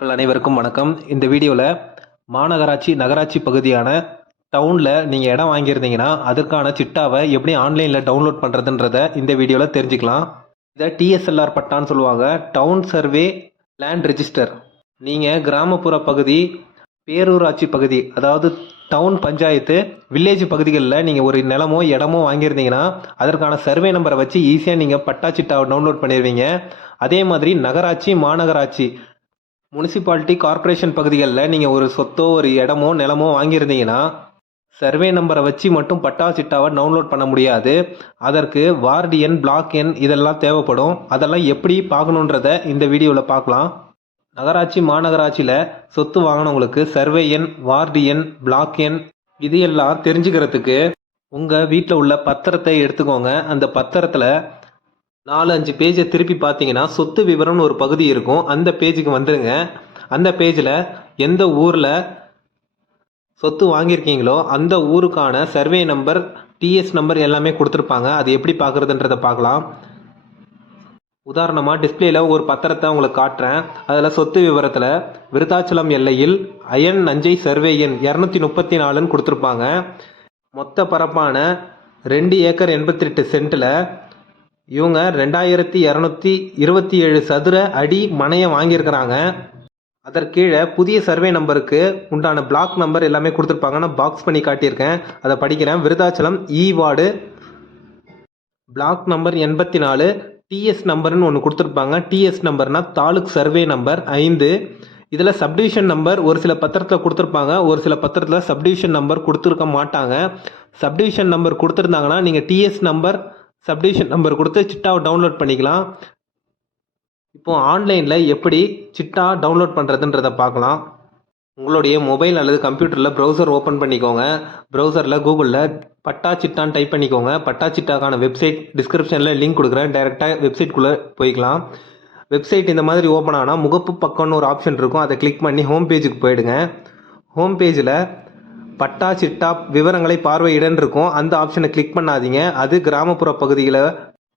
மக்கள் அனைவருக்கும் வணக்கம். இந்த வீடியோவில் மாநகராட்சி நகராட்சி பகுதியான டவுனில் நீங்கள் இடம் வாங்கியிருந்தீங்கன்னா அதற்கான சிட்டாவை எப்படி ஆன்லைனில் டவுன்லோட் பண்ணுறதுன்றத இந்த வீடியோவில் தெரிஞ்சுக்கலாம். இதை டிஎஸ்எல்ஆர் பட்டான்னு சொல்லுவாங்க. Town survey land register. நீங்கள் கிராமப்புற பகுதி பேரூராட்சி பகுதி அதாவது டவுன் பஞ்சாயத்து வில்லேஜ் பகுதிகளில் நீங்கள் ஒரு நிலமோ இடமோ வாங்கியிருந்தீங்கன்னா அதற்கான சர்வே நம்பரை வச்சு ஈஸியாக நீங்கள் பட்டா சிட்டாவை டவுன்லோட் பண்ணிடுவீங்க அதே மாதிரி நகராட்சி மாநகராட்சி முனிசிபாலிட்டி கார்ப்பரேஷன் பகுதிகளில் நீங்கள் ஒரு சொத்தோ ஒரு இடமோ நிலமோ வாங்கியிருந்தீங்கன்னா சர்வே நம்பரை வச்சு மட்டும் பட்டா சிட்டாவை டவுன்லோட் பண்ண முடியாது. அதற்கு வார்டு எண் பிளாக் எண் இதெல்லாம் தேவைப்படும். அதெல்லாம் எப்படி பார்க்கணுன்றத இந்த வீடியோவில் பார்க்கலாம். நகராட்சி மாநகராட்சியில் சொத்து வாங்கினவங்களுக்கு சர்வே எண் வார்டு எண் பிளாக் எண் இது எல்லாம் தெரிஞ்சுக்கிறதுக்கு உங்கள் வீட்டில் உள்ள பத்திரத்தை எடுத்துக்கோங்க. அந்த பத்திரத்தில் நாலு அஞ்சு பேஜை திருப்பி பார்த்தீங்கன்னா சொத்து விவரம்னு ஒரு பகுதி இருக்கும். அந்த பேஜுக்கு வந்துடுங்க அந்த பேஜில் எந்த ஊரில் சொத்து வாங்கியிருக்கீங்களோ அந்த ஊருக்கான சர்வே நம்பர் டிஎஸ் நம்பர் எல்லாமே கொடுத்துருப்பாங்க. அது எப்படி பார்க்குறதுன்றதை பார்க்கலாம். உதாரணமாக டிஸ்பிளேல ஒரு பத்திரத்தை உங்களுக்கு காட்டுறேன். அதில் சொத்து விவரத்தில் விருத்தாச்சலம் எல்லையில் அயன் நஞ்சை சர்வே எண் இரநூத்தி முப்பத்தி நாலுன்னு கொடுத்துருப்பாங்க. மொத்த பரப்பான ரெண்டு ஏக்கர் எண்பத்தி எட்டு சென்ட்டில் இவங்க ரெண்டாயிரத்தி இரநூத்தி இருபத்தி ஏழு சதுர அடி மனையை வாங்கியிருக்கிறாங்க. அதற்கீழே புதிய சர்வே நம்பருக்கு உண்டான பிளாக் நம்பர் எல்லாமே கொடுத்துருப்பாங்க. நான் பாக்ஸ் பண்ணி காட்டியிருக்கேன். அதை படிக்கிறேன். Virudhachalam E ward. Block number எண்பத்தி நாலு. டிஎஸ் நம்பர்னு ஒன்று கொடுத்துருப்பாங்க. டிஎஸ் நம்பர்னா தாலுக் சர்வே நம்பர் ஐந்து. இதில் சப்டிவிஷன் நம்பர் ஒரு சில பத்திரத்தில் கொடுத்துருப்பாங்க. ஒரு சில பத்திரத்தில் சப்டிவிஷன் நம்பர் கொடுத்துருக்க மாட்டாங்க. சப்டிவிஷன் நம்பர் கொடுத்துருந்தாங்கன்னா நீங்கள் டிஎஸ் நம்பர் சப்டிஷன் நம்பர் கொடுத்து சிட்டாவை டவுன்லோட் பண்ணிக்கலாம். இப்போது ஆன்லைனில் எப்படி சிட்டா டவுன்லோட் பண்ணுறதுன்றதை பார்க்கலாம். உங்களுடைய மொபைல் அல்லது கம்ப்யூட்டரில் ப்ரௌசர் ஓப்பன் பண்ணிக்கோங்க. ப்ரௌசரில் கூகுளில் பட்டா சிட்டான்னு டைப் பண்ணிக்கோங்க. பட்டா சிட்டாக்கான வெப்சைட் டிஸ்கிரிப்ஷனில் லிங்க் கொடுக்குறேன். டைரெக்டாக வெப்சைட்குள்ளே போய்க்கலாம். வெப்சைட் இந்த மாதிரி ஓப்பன் ஆனால் முகப்பு பக்கம்னு ஒரு ஆப்ஷன் இருக்கும். அதை கிளிக் பண்ணி ஹோம் பேஜுக்கு போயிடுங்க. ஹோம் பேஜில் பட்டா சிட்டா விவரங்களை பார்வையிடன்னு இருக்கும் அந்த ஆப்ஷனை கிளிக் பண்ணாதீங்க. அது கிராமப்புற பகுதியில்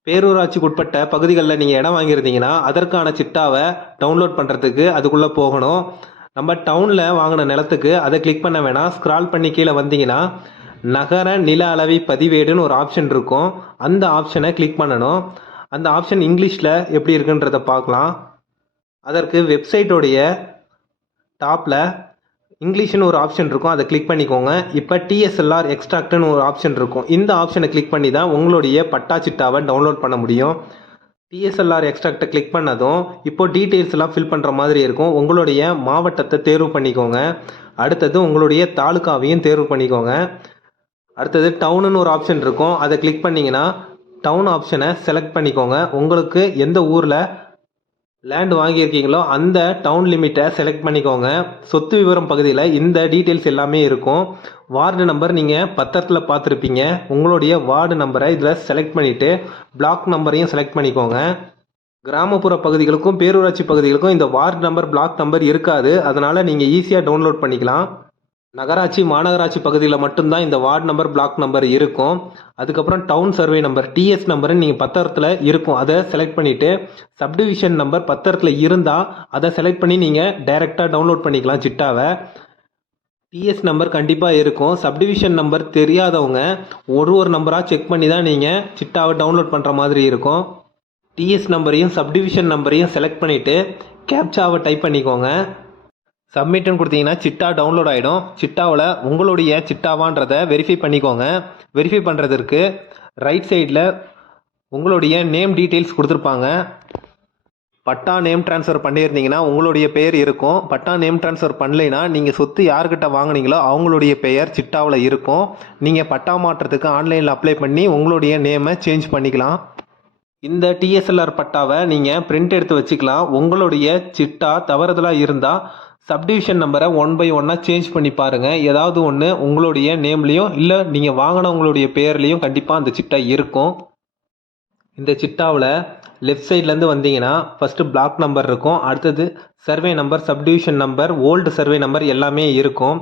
பேரூராட்சிக்கு உட்பட்ட பகுதிகளில் நீங்கள் இடம் வாங்கியிருந்தீங்கன்னா அதற்கான சிட்டாவை டவுன்லோட் பண்ணுறதுக்கு அதுக்குள்ளே போகணும். நம்ம டவுனில் வாங்கின நிலத்துக்கு அதை கிளிக் பண்ண வேணாம். ஸ்க்ரால் பண்ணி கீழே வந்தீங்கன்னா நகர நில அளவை பதிவேடுன்னு ஒரு ஆப்ஷன் இருக்கும். அந்த ஆப்ஷனை கிளிக் பண்ணணும். அந்த ஆப்ஷன் இங்கிலீஷில் எப்படி இருக்குன்றத பார்க்கலாம். அதற்கு வெப்சைட்டோடைய டாப்பில் இங்கிலீஷ்னு ஒரு ஆப்ஷன் இருக்கும் அதை கிளிக் பண்ணிக்கோங்க. இப்போ டிஎஸ்எல்ஆர் எக்ஸ்ட்ராக்ட்னு ஒரு ஆப்ஷன் இருக்கும். இந்த ஆப்ஷனை கிளிக் பண்ணி தான் உங்களுடைய பட்டா சிட்டாவை டவுன்லோட் பண்ண முடியும். டிஎஸ்எல்ஆர் எக்ஸ்ட்ராக்டை கிளிக் பண்ணதும் இப்போ டீட்டெயில்ஸ் எல்லாம் ஃபில் பண்ணுற மாதிரி இருக்கும். உங்களுடைய மாவட்டத்தை தேர்வு பண்ணிக்கோங்க. அடுத்தது உங்களுடைய தாலுக்காவையும் தேர்வு பண்ணிக்கோங்க. அடுத்தது டவுனுன்னு ஒரு ஆப்ஷன் இருக்கும். அதை கிளிக் பண்ணிங்கன்னா டவுன் ஆப்ஷனை செலக்ட் பண்ணிக்கோங்க. உங்களுக்கு எந்த ஊரில் லேண்ட் வாங்கியிருக்கீங்களோ அந்த டவுன் லிமிட்டை செலக்ட் பண்ணிக்கோங்க. சொத்து விவரம் பகுதியில் இந்த டீட்டெயில்ஸ் எல்லாமே இருக்கும். வார்டு நம்பர் நீங்கள் பத்திரத்தில் பார்த்துருப்பீங்க. உங்களுடைய வார்டு நம்பரை இதில் செலக்ட் பண்ணிவிட்டு பிளாக் நம்பரையும் செலக்ட் பண்ணிக்கோங்க. கிராமப்புற பகுதிகளுக்கும் பேரூராட்சி பகுதிகளுக்கும் இந்த வார்டு நம்பர் பிளாக் நம்பர் இருக்காது. அதனால் நீங்கள் ஈஸியாக டவுன்லோட் பண்ணிக்கலாம். நகராட்சி மாநகராட்சி பகுதியில் மட்டும்தான் இந்த வார்டு நம்பர் பிளாக் நம்பர் இருக்கும். அதுக்கப்புறம் டவுன் சர்வே நம்பர் டிஎஸ் நம்பர்னு நீங்கள் பத்திரத்தில் இருக்கும். அதை செலக்ட் பண்ணிவிட்டு சப்டிவிஷன் நம்பர் பத்திரத்தில் இருந்தால் அதை செலக்ட் பண்ணி நீங்கள் டைரெக்டாக டவுன்லோட் பண்ணிக்கலாம் சிட்டாவை. டிஎஸ் நம்பர் கண்டிப்பாக இருக்கும். சப்டிவிஷன் நம்பர் தெரியாதவங்க ஒரு ஒரு நம்பராக செக் பண்ணி தான் நீங்கள் சிட்டாவை டவுன்லோட் பண்ணுற மாதிரி இருக்கும். டிஎஸ் நம்பரையும் சப்டிவிஷன் நம்பரையும் செலக்ட் பண்ணிவிட்டு கேப்சாவை டைப் பண்ணிக்கோங்க. சப்மிட்னு கொடுத்தீங்கன்னா சிட்டா டவுன்லோட் ஆகிடும் சிட்டாவில் உங்களுடைய சிட்டாவான்றதை வெரிஃபை பண்ணிக்கோங்க. வெரிஃபை பண்ணுறதுக்கு ரைட் சைடில் உங்களுடைய நேம் டீட்டெயில்ஸ் கொடுத்துருப்பாங்க. பட்டா நேம் ட்ரான்ஸ்ஃபர் பண்ணியிருந்தீங்கன்னா உங்களுடைய பெயர் இருக்கும். பட்டா நேம் ட்ரான்ஸ்ஃபர் பண்ணலைன்னா நீங்கள் சொத்து யார்கிட்ட வாங்குனீங்களோ அவங்களுடைய பெயர் சிட்டாவில் இருக்கும். நீங்கள் பட்டா மாற்றத்துக்கு ஆன்லைனில் அப்ளை பண்ணி உங்களுடைய நேமை சேஞ்ச் பண்ணிக்கலாம். இந்த டிஎஸ்எல்ஆர் பட்டாவை நீங்கள் பிரிண்ட் எடுத்து வச்சுக்கலாம். உங்களுடைய சிட்டா தவறுதலாக இருந்தால் சப்டிவிஷன் நம்பரை ஒன் பை ஒன்னாக சேஞ்ச் பண்ணி பாருங்கள் ஏதாவது ஒன்று உங்களுடைய நேம்லேயும் இல்லை நீங்கள் வாங்கினவங்களுடைய பேர்லேயும் கண்டிப்பாக அந்த சிட்டா இருக்கும். இந்த சிட்டாவில் லெஃப்ட் சைட்லேருந்து வந்தீங்கன்னா ஃபஸ்ட்டு பிளாக் நம்பர் இருக்கும். அடுத்தது survey number subdivision number old survey number எல்லாமே இருக்கும்.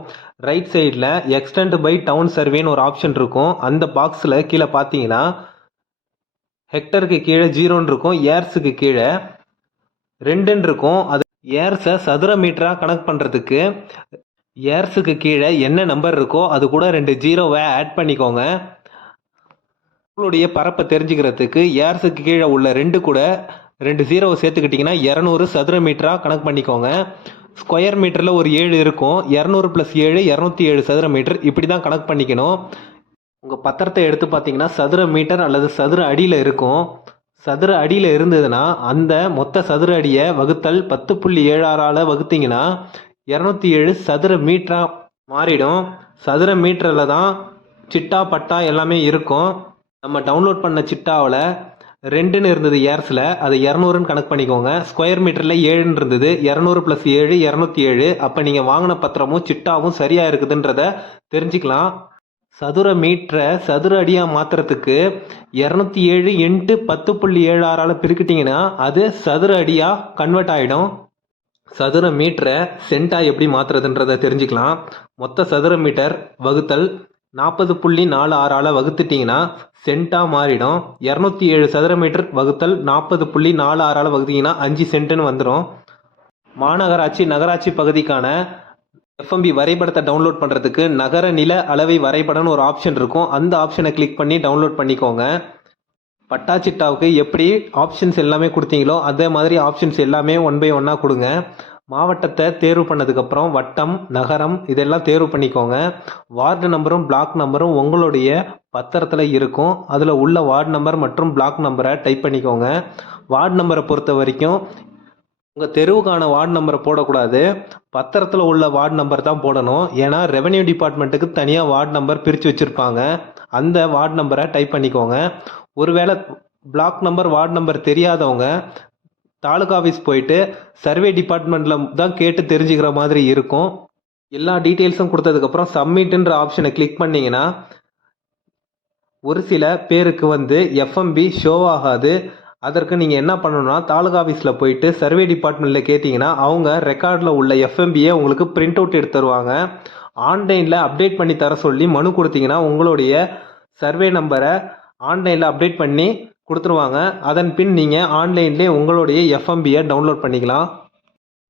ரைட் சைடில் எக்ஸ்டெண்ட் பை டவுன் சர்வேன்னு ஒரு ஆப்ஷன் இருக்கும். அந்த பாக்ஸில் கீழே பார்த்தீங்கன்னா ஹெக்டருக்கு கீழே ஜீரோன்னு இருக்கும். ஏர்ஸுக்கு கீழே ரெண்டுன்னு இருக்கும். அது ஏர்ஸை சதுர மீட்டராக கணக்கு பண்ணுறதுக்கு ஏர்ஸுக்கு கீழே என்ன நம்பர் இருக்கோ அது கூட ரெண்டு ஜீரோவை ஆட் பண்ணிக்கோங்க. உங்களுடைய பரப்பை தெரிஞ்சுக்கிறதுக்கு ஏர்ஸுக்கு கீழே உள்ள ரெண்டு கூட ரெண்டு ஜீரோவை சேர்த்துக்கிட்டிங்கன்னா இரநூறு சதுர மீட்டராக கணக்கு பண்ணிக்கோங்க. ஸ்கொயர் மீட்டரில் ஒரு ஏழு இருக்கும். இரநூறு ப்ளஸ் ஏழு இரநூத்தி ஏழு சதுர மீட்டர் இப்படி தான் கணக்கு பண்ணிக்கணும். உங்கள் பத்திரத்தை எடுத்து பார்த்தீங்கன்னா சதுர மீட்டர் அல்லது சதுர அடியில் இருக்கும். சதுர அடியில் இருந்ததுன்னா அந்த மொத்த சதுர அடியை வகுத்தல் பத்து புள்ளி ஏழாறால் வகுத்தீங்கன்னா இரநூத்தி ஏழு சதுர மீட்டராக மாறிடும். சதுர மீட்டரில் தான் சிட்டா பட்டா எல்லாமே இருக்கும். நம்ம டவுன்லோட் பண்ண சிட்டாவில் ரெண்டுன்னு இருந்தது ஏர்ஸில் அது இரநூறுன்னு கணக்கு பண்ணிக்கோங்க. ஸ்கொயர் மீட்டரில் ஏழுன்னு இருந்தது இரநூறு ப்ளஸ் ஏழு இரநூத்தி ஏழு அப்போ நீங்கள் வாங்கின பத்திரமும் சிட்டாவும் சரியாக இருக்குதுன்றத தெரிஞ்சுக்கலாம். சதுர மீட்டரை சதுர அடியாக மாற்றுறதுக்கு இரநூத்தி ஏழு இன்ட்டு பத்து புள்ளி ஏழு ஆறால் பிரிக்கிட்டிங்கன்னா அது சதுர அடியாக கன்வெர்ட் ஆகிடும் சதுர மீட்டரை சென்ட்டாக எப்படி மாற்றுறதுன்றதை தெரிஞ்சுக்கலாம். மொத்த சதுர மீட்டர் வகுத்தல் நாற்பது புள்ளி நாலு ஆறால் வகுத்துட்டிங்கன்னா சென்ட்டாக மாறிடும். இரநூத்தி ஏழு சதுர மீட்டர் வகுத்தல் நாற்பது புள்ளி நாலு ஆறால் வகுத்தீங்கன்னா அஞ்சு சென்ட்டுன்னு வந்துடும் மாநகராட்சி நகராட்சி பகுதிக்கான எஃப்எம்பி வரைபடத்தை டவுன்லோட் பண்ணுறதுக்கு நகர நில அளவை வரைபடம்னு ஒரு ஆப்ஷன் இருக்கும். அந்த ஆப்ஷனை கிளிக் பண்ணி டவுன்லோட் பண்ணிக்கோங்க. பட்டாச்சிட்டாவுக்கு எப்படி ஆப்ஷன்ஸ் எல்லாமே கொடுத்தீங்களோ அதே மாதிரி ஆப்ஷன்ஸ் எல்லாமே ஒன் பை ஒன்னாக கொடுங்க. மாவட்டத்தை தேர்வு பண்ணதுக்கப்புறம் வட்டம் நகரம் இதெல்லாம் தேர்வு பண்ணிக்கோங்க. வார்டு நம்பரும் பிளாக் நம்பரும் உங்களுடைய பத்திரத்தில் இருக்கும். அதில் உள்ள வார்டு நம்பர் மற்றும் பிளாக் நம்பரை டைப் பண்ணிக்கோங்க. வார்டு நம்பரை பொறுத்த வரைக்கும் உங்கள் தெருவுக்கான வார்டு நம்பரை போடக்கூடாது. பத்திரத்தில் உள்ள வார்டு நம்பர் தான் போடணும். ஏன்னா ரெவென்யூ டிபார்ட்மெண்ட்டுக்கு தனியாக வார்டு நம்பர் பிரித்து வச்சுருப்பாங்க. அந்த வார்டு நம்பரை டைப் பண்ணிக்கோங்க. ஒருவேளை பிளாக் நம்பர் வார்டு நம்பர் தெரியாதவங்க தாலுகா ஆஃபீஸ் போயிட்டு சர்வே டிபார்ட்மெண்ட்டில் தான் கேட்டு தெரிஞ்சுக்கிற மாதிரி இருக்கும். எல்லா டீட்டெயில்ஸும் கொடுத்ததுக்கப்புறம் சப்மிட்டுன்ற ஆப்ஷனை கிளிக் பண்ணிங்கன்னா ஒரு சில பேருக்கு வந்து எஃப்எம்பி ஷோ ஆகாது. அதற்கு நீங்கள் என்ன பண்ணணும்னா தாலுகா ஆஃபீஸில் போயிட்டு சர்வே டிபார்ட்மெண்ட்டில் கேட்டிங்கன்னா அவங்க ரெக்கார்டில் உள்ள எஃப்எம்பியை உங்களுக்கு பிரிண்ட் அவுட் எடுத்து தருவாங்க. ஆன்லைனில் அப்டேட் பண்ணி தர சொல்லி மனு கொடுத்தீங்கன்னா உங்களுடைய சர்வே நம்பரை ஆன்லைனில் அப்டேட் பண்ணி கொடுத்துருவாங்க. அதன் பின் நீங்கள் ஆன்லைன்லேயே உங்களுடைய எஃப்எம்பியை டவுன்லோட் பண்ணிக்கலாம்.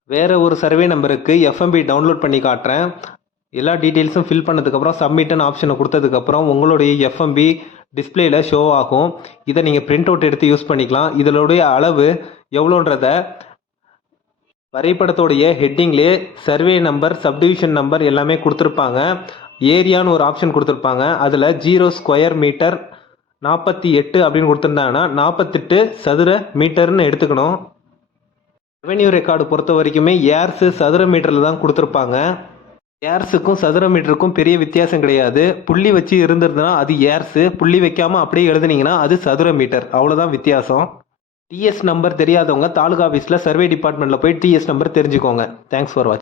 வேறு ஒரு சர்வே நம்பருக்கு எஃப்எம்பி டவுன்லோட் பண்ணி காட்டுறேன். எல்லா டீட்டெயில்ஸும் ஃபில் பண்ணதுக்கப்புறம் சப்மிட்டன் ஆப்ஷனை கொடுத்ததுக்கப்புறம் உங்களுடைய எஃப்எம்பி டிஸ்பிளேயில் ஷோ ஆகும். இதை நீங்கள் பிரிண்ட் அவுட் எடுத்து யூஸ் பண்ணிக்கலாம். இதனுடைய அளவு எவ்வளோன்றத வரைபடத்தோடைய ஹெட்டிங்லேயே சர்வே நம்பர் சப்டிவிஷன் நம்பர் எல்லாமே கொடுத்துருப்பாங்க. ஏரியான்னு ஒரு ஆப்ஷன் கொடுத்துருப்பாங்க. அதில் ஜீரோ ஸ்கொயர் மீட்டர் நாற்பத்தி எட்டு அப்படின்னு கொடுத்துருந்தாங்கன்னா நாற்பத்தெட்டு சதுர மீட்டர்னு எடுத்துக்கணும். ரெவென்யூ ரெக்கார்டு பொறுத்த வரைக்குமே ஏர்ஸு சதுர மீட்டரில் தான் கொடுத்துருப்பாங்க. ஏர்ஸுக்கும் சதுர மீட்டருக்கும் பெரிய வித்தியாசம் கிடையாது. புள்ளி வச்சு இருந்திருந்ததுன்னா அது ஏர்ஸு. புள்ளி வைக்காமல் அப்படியே எழுதுனீங்கன்னா அது சதுர மீட்டர். அவ்வளோதான் வித்தியாசம். டிஎஸ் நம்பர் தெரியாதவங்க தாலுகா ஆஃபீஸில் சர்வே டிபார்ட்மெண்ட்டில் போய் டிஎஸ் நம்பர் தெரிஞ்சுக்கோங்க. தேங்க்ஸ் ஃபார் வாட்சிங்